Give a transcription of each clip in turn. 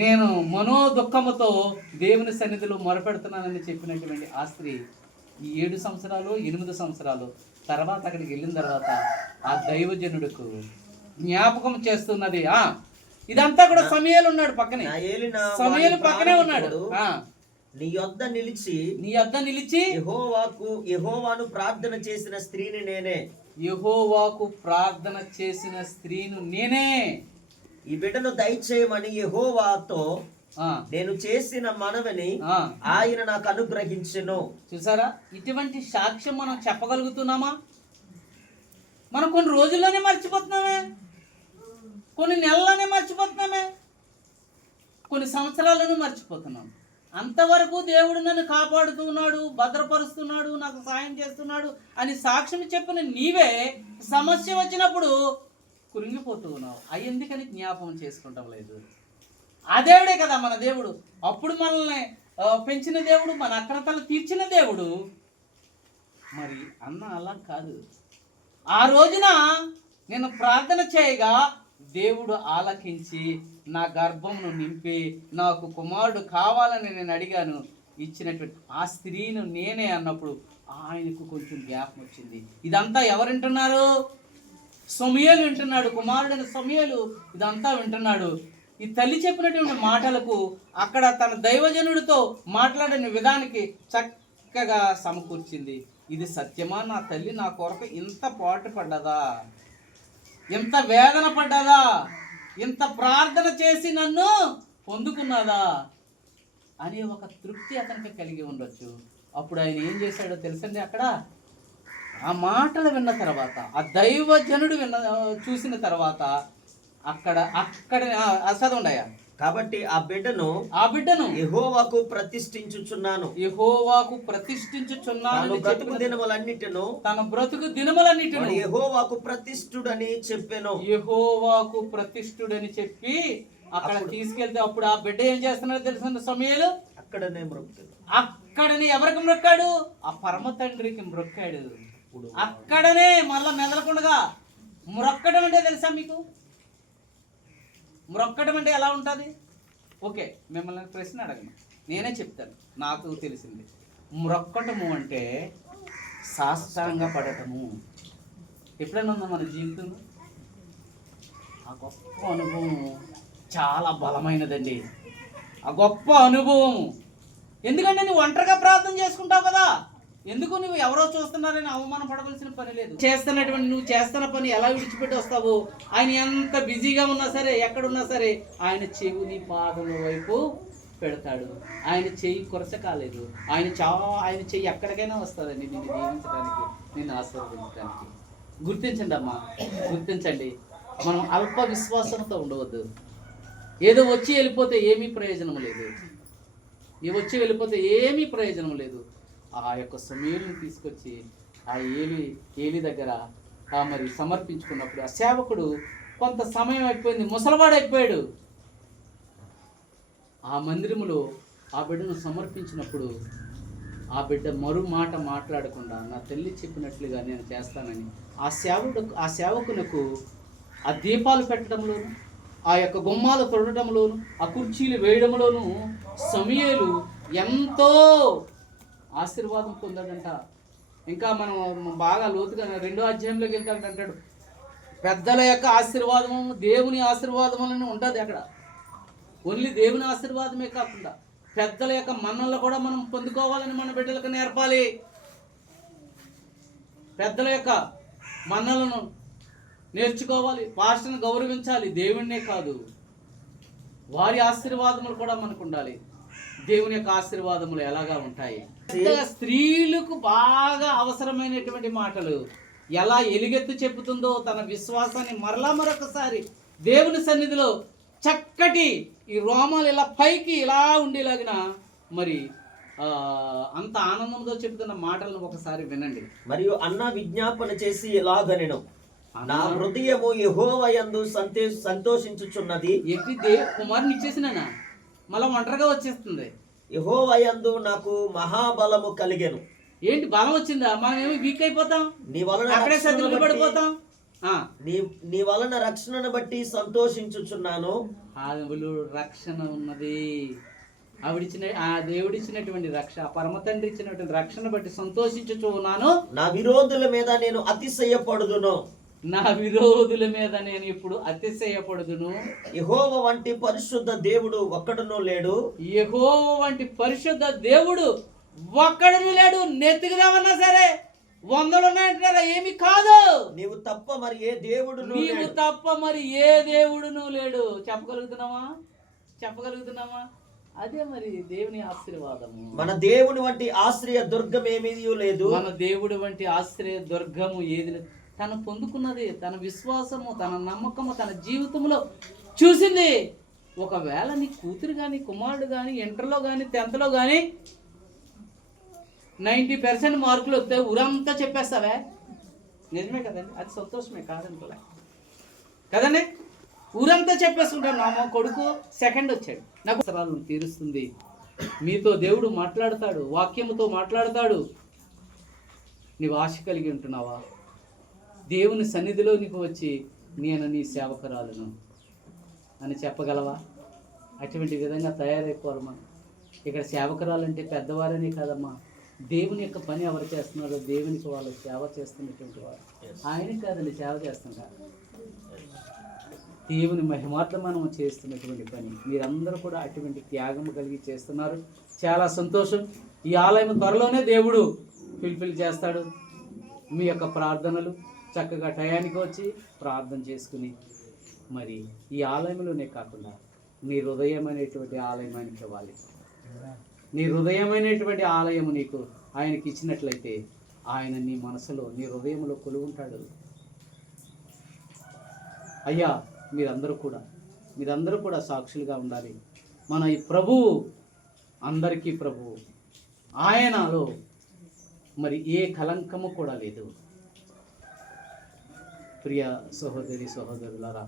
నేను మనోదుఖముతో దేవుని సన్నిధిలో మొరపెడుతున్నానని చెప్పినటువంటి ఆ స్త్రీ ఈ 7 సంవత్సరాలు 8 సంవత్సరాలు తర్వాత అక్కడికి వెళ్ళిన తర్వాత ఆ దైవజనుడికి జ్ఞాపకం చేస్తున్నది. ఇదంతా కూడా సమూయేలు ఉన్నాడు పక్కనే, సమూయేలు పక్కనే ఉన్నాడు. నీ యొద్ద నిలిచి యెహోవాను ప్రార్థన చేసిన స్త్రీని నేనే, యెహోవాకు ప్రార్థన చేసిన స్త్రీను నేనే. ఈ బిడ్డను దయచేయమని యెహోవాతో నేను చేసిన మనవిని ఆయన నాకు అనుగ్రహించెను. చూసారా, ఇటువంటి సాక్ష్యం మనం చెప్పగలుగుతున్నామా? మనం కొన్ని రోజుల్లోనే మర్చిపోతున్నామే, కొన్ని నెలల్లోనే మర్చిపోతున్నామే, కొన్ని సంవత్సరాలను మర్చిపోతున్నాం. అంతవరకు దేవుడు నన్ను కాపాడుతున్నాడు, భద్రపరుస్తున్నాడు, నాకు సాయం చేస్తున్నాడు అని సాక్ష్యం చెప్పిన నీవే సమస్య వచ్చినప్పుడు కురింగిపోతూ ఉన్నావు. అవి ఎందుకని జ్ఞాపకం చేసుకుంటాం లేదు? ఆ దేవుడే కదా మన దేవుడు. అప్పుడు మనల్ని పెంచిన దేవుడు, మన అక్రతలు తీర్చిన దేవుడు. మరి అన్న అలా కాదు. ఆ రోజున నేను ప్రార్థన చేయగా దేవుడు ఆలకించి నా గర్భమును నింపి నాకు కుమారుడు కావాలని నేను అడిగాను, ఇచ్చినటువంటి ఆ స్త్రీను నేనే అన్నప్పుడు ఆయనకు కొంచెం జ్ఞాపకం వచ్చింది. ఇదంతా ఎవరు వింటున్నారు? సమూయేలు వింటున్నాడు, కుమారుడైన సమూయేలు ఇదంతా వింటున్నాడు. ఈ తల్లి చెప్పినటువంటి మాటలకు అక్కడ తన దైవజనుడితో మాట్లాడిన విధానికి చక్కగా సమకూర్చింది. ఇది సత్యమా? నా తల్లి నా కొరకు ఇంత పాటు పడ్డదా, ఇంత వేదన పడ్డదా, ఇంత ప్రార్థన చేసి నన్ను పొందుకున్నదా అనే ఒక తృప్తి అతనికి కలిగి ఉండొచ్చు. అప్పుడు ఆయన ఏం చేశాడో తెలుసండి, అక్కడ ఆ మాటలు విన్న తర్వాత, ఆ దైవజనుడు చూసిన తర్వాత అక్కడ చదవండియా. కాబట్టి ఆ బిడ్డను యెహోవాకు ప్రతిష్ఠించుచున్నాను, తన బ్రతుకు దినములన్నిటిను యెహోవాకు ప్రతిష్ఠుడని చెప్పెను. యెహోవాకు ప్రతిష్ఠుడని చెప్పి అక్కడ తీసుకెళ్తే అప్పుడు ఆ బిడ్డ ఏం చేస్తున్నాడో తెలుసు సమూయేలు? అక్కడనే ఎవరికి మ్రొక్కాడు? ఆ పరమ తండ్రికి మ్రొక్కాడు. అక్కడనే మళ్ళా మెదలకుండగా మ్రొక్కడం అంటే తెలుసా మీకు? మ్రొక్కడం అంటే ఎలా ఉంటుంది? ఓకే, మిమ్మల్ని ప్రశ్న అడగను, నేనే చెప్తాను, నాకు తెలిసింది. మ్రొక్కటము అంటే సాష్టాంగ పడటము. ఎప్పుడైనా ఉందా మన జీవితంలో? ఆ గొప్ప అనుభవం చాలా బలమైనదండి, ఆ గొప్ప అనుభవం. ఎందుకంటే నువ్వు ఒంటరిగా ప్రార్థన చేసుకుంటావు కదా, ఎందుకు నువ్వు ఎవరో చూస్తున్నారని అవమానం పడవలసిన పని లేదు. నువ్వు చేస్తున్న పని ఎలా విడిచిపెట్టి వస్తావు? ఆయన ఎంత బిజీగా ఉన్నా సరే, ఎక్కడున్నా సరే ఆయన చెవుని పాదముల వైపు పెడతాడు. ఆయన చెయ్యి కొరస కాలేదు, ఆయన చెయ్యి ఎక్కడికైనా వస్తుందండి నిన్ను దీవించడానికి, నిన్ను ఆశీర్వదించడానికి. గుర్తించండి అమ్మా, గుర్తించండి. మనం అల్ప విశ్వాసంతో ఉండవద్దు. ఏదో వచ్చి వెళ్ళిపోతే ఏమీ ప్రయోజనం లేదు, వచ్చి వెళ్ళిపోతే ఏమీ ప్రయోజనం లేదు. ఆ యొక్క సమూయేలుని తీసుకొచ్చి ఆ ఏలి దగ్గర మరి సమర్పించుకున్నప్పుడు ఆ సేవకుడు కొంత సమయం అయిపోయింది, ముసలివాడు అయిపోయాడు. ఆ మందిరములో ఆ బిడ్డను సమర్పించినప్పుడు ఆ బిడ్డ మరో మాట మాట్లాడకుండా నా తల్లి చెప్పినట్లుగా నేను చేస్తానని ఆ సేవకునకు ఆ దీపాలు పెట్టడంలోను, ఆ యొక్క గుమ్మాలు తొడటంలోను, ఆ కుర్చీలు వేయడంలోను సమూయేలు ఎంతో ఆశీర్వాదం పొందాడంట. ఇంకా మనం బాగా లోతుగా 2వ అధ్యాయంలోకి వెళ్తాడు, అంటాడు పెద్దల యొక్క ఆశీర్వాదము, దేవుని ఆశీర్వాదములని ఉంటుంది అక్కడ. ఓన్లీ దేవుని ఆశీర్వాదమే కాకుండా పెద్దల యొక్క మన్ననలు కూడా మనం పొందుకోవాలని మన బిడ్డలకు నేర్పాలి. పెద్దల యొక్క మన్ననలను నేర్చుకోవాలి, పాస్టర్ని గౌరవించాలి. దేవుణ్ణే కాదు, వారి ఆశీర్వాదములు కూడా మనకు ఉండాలి. దేవుని యొక్క ఆశీర్వాదములు ఎలాగా ఉంటాయి? స్త్రీలకు బాగా అవసరమైనటువంటి మాటలు ఎలా ఎలుగెత్తు చెబుతుందో తన విశ్వాసాన్ని మరొకసారి దేవుని సన్నిధిలో చక్కటి ఈ రోమాలు ఇలా పైకి ఇలా ఉండేలాగిన మరి అంత ఆనందంతో చెబుతున్న మాటలను ఒకసారి వినండి. మరియు అన్న విజ్ఞాపన చేసి ఇలాగనెను, నా హృదయము యెహోవా యందు సంతోషించుచున్నది. కుమారుని ఇచ్చేసినా మళ్ళా ఒంటరిగా వచ్చేస్తుంది. యెహోవా యందు నాకు మహాబలము కలిగెను. ఏంటి బలం వచ్చిందా? మనం ఏమి వీక్ అయిపోతాం, నీ వలన అక్కడే సతిలో పడిపోతాం. ఆ, నీ వలన రక్షణను బట్టి సంతోషించుచున్నాను. ఆవిడ రక్షణ ఉన్నది. ఆవిడిచ్చిన ఆ దేవుడిచ్చినటువంటి రక్ష, ఆ పరమ తండ్రి ఇచ్చినటువంటి రక్షణ బట్టి సంతోషించుచు ఉన్నాను. నా విరోధుల మీద నేను అతిశయపడుదును. నా విరోధుల మీద నేను ఇప్పుడు అతిశయపడుదును. యెహోవా వంటి పరిశుద్ధ దేవుడు ఒక్కడునూ లేడు. యెహోవా వంటి పరిశుద్ధ దేవుడు ఒక్కడును లేడు. నెత్తుకుదామన్నా సరే 100 ఉన్నాయంటారా, ఏమి కాదు. నీవు తప్ప మరి ఏ దేవుడును నీవు లేడు. తప్ప మరి ఏ దేవుడును లేడు. చెప్పగలుగుతున్నామా? అదే మరి దేవుని ఆశీర్వాదము. మన దేవుని వంటి ఆశ్రయ దుర్గం ఏమీ లేదు. మన దేవుడు వంటి ఆశ్రయ దుర్గము ఏది లేదు. తను పొందుకున్నది, తన విశ్వాసము, తన నమ్మకము, తన జీవితంలో చూసింది. ఒకవేళ నీ కూతురు కానీ, కుమారుడు కానీ, ఇంటర్లో కానీ, 10th కానీ 90% మార్కులు వస్తే ఊరంతా చెప్పేస్తావే. నిజమే కదండి, అది సంతోషమే కాదనుకోలే కదండి. ఊరంతా చెప్పేస్తుంటాను, నా కొడుకు 2nd వచ్చాడు, నాకు అవసరాలను తీరుస్తుంది. మీతో దేవుడు మాట్లాడతాడు, వాక్యముతో మాట్లాడతాడు. నీవు ఆశ కలిగి ఉంటున్నావా? దేవుని సన్నిధిలో నీకు వచ్చి నేను నీ సేవకురాలను అని చెప్పగలవా? అటువంటి విధంగా తయారైపోవాలి మనం. ఇక్కడ సేవకురాలంటే పెద్దవారని కాదమ్మా, దేవుని యొక్క పని ఎవరు చేస్తున్నారో దేవునికి వాళ్ళు సేవ చేస్తున్నటువంటి వారు. ఆయనకి కాదండి సేవ చేస్తున్నారు, దేవుని మహిమాత్మ మనం చేస్తున్నటువంటి పని. మీరందరూ కూడా అటువంటి త్యాగం కలిగి చేస్తున్నారు. చాలా సంతోషం. ఈ ఆలయం త్వరలోనే దేవుడు ఫుల్ఫిల్ చేస్తాడు. మీ యొక్క ప్రార్థనలు చక్కగా టయానికి వచ్చి ప్రార్థన చేసుకుని మరి ఈ ఆలయంలోనే కాకుండా నీ హృదయమైనటువంటి ఆలయం ఆయనకి ఇవ్వాలి. నీ హృదయమైనటువంటి ఆలయం నీకు ఆయనకి ఇచ్చినట్లయితే ఆయన నీ మనసులో, నీ హృదయంలో కొలువుంటాడు. అయ్యా, మీరందరూ కూడా సాక్షులుగా ఉండాలి. మన ఈ ప్రభువు అందరికీ ప్రభువు. ఆయనలో మరి ఏ కలంకము కూడా లేదు. ప్రియ సహోదరి సహోదరులారా,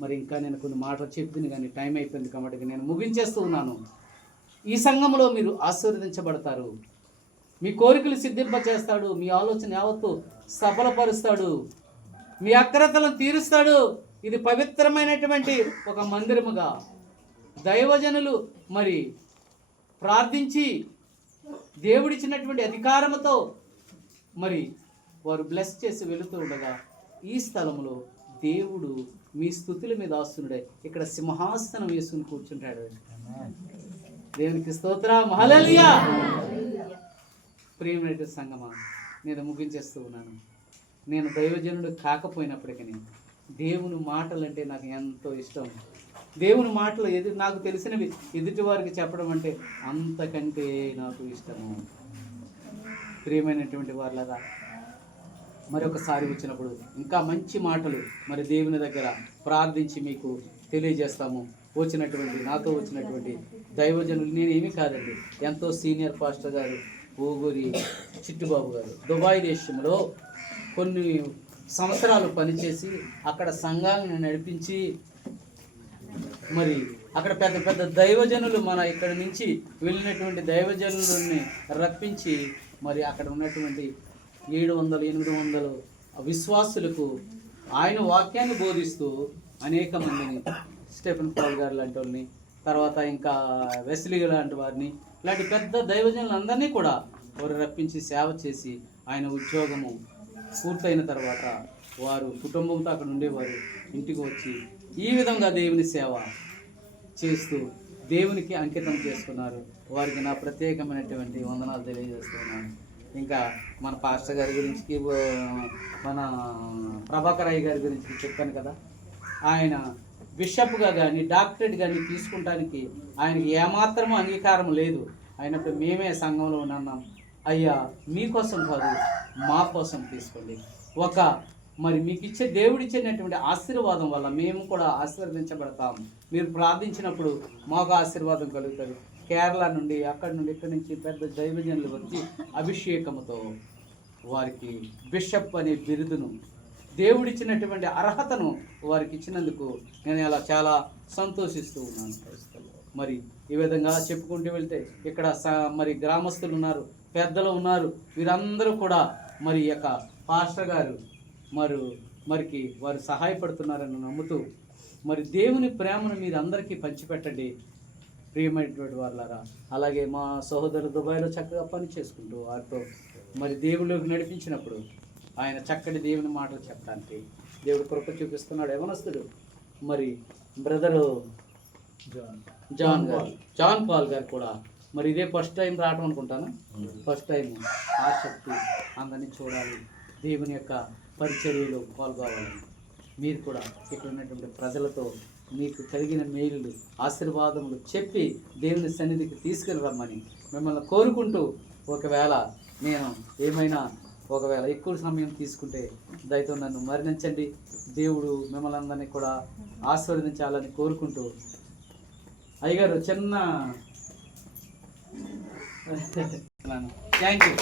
మరి ఇంకా నేను కొన్ని మాటలు చెప్తుంది కానీ టైం అయిపోయింది కాబట్టి నేను ముగించేస్తూ ఉన్నాను. ఈ సంఘంలో మీరు ఆశీర్వదించబడతారు. మీ కోరికలు సిద్ధింపచేస్తాడు. మీ ఆలోచన యావత్తు సఫలపరుస్తాడు. మీ అక్రతలను తీరుస్తాడు. ఇది పవిత్రమైనటువంటి ఒక మందిరముగా దైవజనులు మరి ప్రార్థించి దేవుడిచ్చినటువంటి అధికారముతో మరి వారు బ్లెస్ చేసి వెళుతూ ఉండగా ఈ స్థలంలో దేవుడు మీ స్తుతుల మీద ఆస్తునుడే ఇక్కడ సింహాసనం వేసుకుని కూర్చుంటాడు. దేవునికి స్తోత్రం, హల్లెలూయా. ప్రియమైన సంగమా, నేను ముగించేస్తూ ఉన్నాను. నేను దైవజనుడు కాకపోయినప్పటికీ దేవుని మాటలంటే నాకు ఎంతో ఇష్టం. దేవుని మాటలు నాకు తెలిసినవి ఎదుటి వారికి చెప్పడం అంటే అంతకంటే నాకు ఇష్టము. ప్రియమైనటువంటి వారిలాగా మరొకసారి వచ్చినప్పుడు ఇంకా మంచి మాటలు మరి దేవుని దగ్గర ప్రార్థించి మీకు తెలియజేస్తాము. నాతో వచ్చినటువంటి దైవజనులు నేనేమీ కాదండి, ఎంతో సీనియర్ పాస్టర్ గారు ఓగూరి చిట్టుబాబు గారు దుబాయ్ దేశంలో కొన్ని సంవత్సరాలు పనిచేసి అక్కడ సంఘాలను నడిపించి మరి అక్కడ పెద్ద పెద్ద దైవజనులు మన ఇక్కడ నుంచి వెళ్ళినటువంటి దైవజనులని రప్పించి మరి అక్కడ ఉన్నటువంటి 700-800 విశ్వాసులకు ఆయన వాక్యాన్ని బోధిస్తూ అనేక మందిని, స్టెఫెన్ పాల్ గారు లాంటి వాళ్ళని, తర్వాత ఇంకా వెస్లీ లాంటి వారిని, ఇలాంటి పెద్ద దైవజనులందరినీ కూడా వారు రప్పించి సేవ చేసి ఆయన ఉద్యోగము పూర్తయిన తర్వాత వారు కుటుంబంతో అక్కడ ఉండేవారు ఇంటికి వచ్చి ఈ విధంగా దేవుని సేవ చేస్తూ దేవునికి అంకితం చేసుకున్నారు. వారికి నా ప్రత్యేకమైనటువంటి వందనాలు తెలియజేస్తున్నాను. ఇంకా మన పాస్టర్ గారి గురించి, మన ప్రభాకర్ అయ్య గారి గురించి చెప్పాను కదా, ఆయన బిషప్గా కానీ డాక్టరేట్ కానీ తీసుకుంటానికి ఆయనకి ఏమాత్రము అంగీకారం లేదు. అయినప్పుడు మేమే సంఘంలో ఉన్నాం, అయ్యా మీకోసం కాదు మా కోసం తీసుకోండి. మరి మీకు ఇచ్చే దేవుడిచ్చినటువంటి ఆశీర్వాదం వల్ల మేము కూడా ఆశీర్వదించబడతాం. మీరు ప్రార్థించినప్పుడు మాకు ఆశీర్వాదం కలుగుతుంది. కేరళ నుండి అక్కడి నుండి ఇక్కడి నుంచి పెద్ద దైవజనులు వచ్చి అభిషేకముతో వారికి బిషప్ అనే బిరుదును, దేవుడిచ్చినటువంటి అర్హతను వారికి ఇచ్చినందుకు నేను అలా చాలా సంతోషిస్తూ ఉన్నాను. మరి ఈ విధంగా చెప్పుకుంటూ వెళ్తే ఇక్కడ మరి గ్రామస్తులు ఉన్నారు, పెద్దలు ఉన్నారు. వీరందరూ కూడా మరి యొక్క పాస్టర్ గారు మరికి వారు సహాయపడుతున్నారని నమ్ముతూ మరి దేవుని ప్రేమను మీరు అందరికీ పంచిపెట్టండి ప్రియమైనటువంటి వాళ్ళారా. అలాగే మా సహోదరు దుబాయ్లో చక్కగా పని చేసుకుంటూ వారితో మరి దేవుళ్ళకి నడిపించినప్పుడు ఆయన చక్కటి దేవుని మాటలు చెప్పడానికి దేవుడు కృప చూపిస్తున్నాడు. యవనస్తుడు మరి బ్రదరు జాన్ పాల్ గారు కూడా మరి ఇదే ఫస్ట్ టైం రావడం అనుకుంటాను. ఫస్ట్ టైం ఆసక్తి అందరినీ చూడాలి, దేవుని యొక్క పరిచర్యలో పాల్గొవాలని మీరు కూడా ఇక్కడ ఉన్నటువంటి ప్రజలతో మీకు కలిగిన మేలులు ఆశీర్వాదములు చెప్పి దేవుని సన్నిధికి తీసుకుని రమ్మని మిమ్మల్ని కోరుకుంటూ, ఒకవేళ నేను ఏమైనా ఒకవేళ ఎక్కువ సమయం తీసుకుంటే దయతో నన్ను మరణించండి. దేవుడు మిమ్మల్ని అందరినీ కూడా ఆశీర్వదించాలని కోరుకుంటూ, అయ్యగారు చిన్న థ్యాంక్ యూ